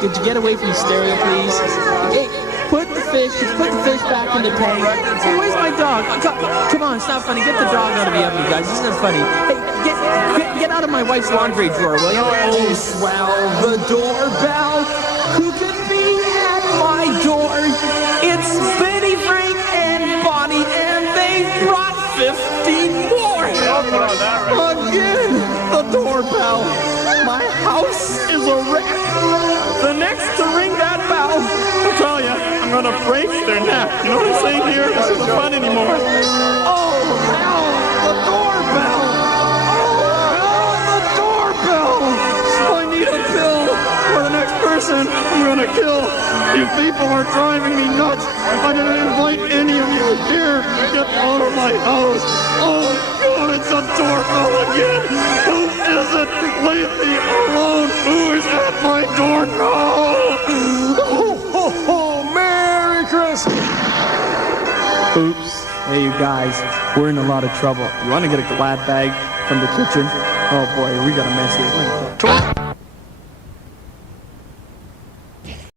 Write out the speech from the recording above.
could you get away from the stereo, please? Hey, put the fish back in the tank. Hey, where's my dog? Come on, it's not funny. Get the dog out of the oven, you guys. This isn't funny. Hey, get out of my wife's laundry drawer, will you? Oh, swell, the doorbell. Who could be at my door? It's Betty, Frank, and Bonnie, and they brought 15 more. Again, the doorbell. My house is a wreck. The next to ring that bell, I'll tell you, I'm gonna break their neck. You know what I'm saying here? This isn't fun anymore. Oh, hell, the doorbell. Oh, hell, the doorbell. I need a pill for the next person I'm gonna kill. You people are driving me nuts. I didn't invite any of you here. Get out of my house. Oh, God, it's a doorbell again. Who is it? Leave me alone. Who is at my door? No. Oh, Merry Christmas. Oops. Hey, you guys, we're in a lot of trouble. You want to get a glad bag from the kitchen? Oh, boy, we got a mess here.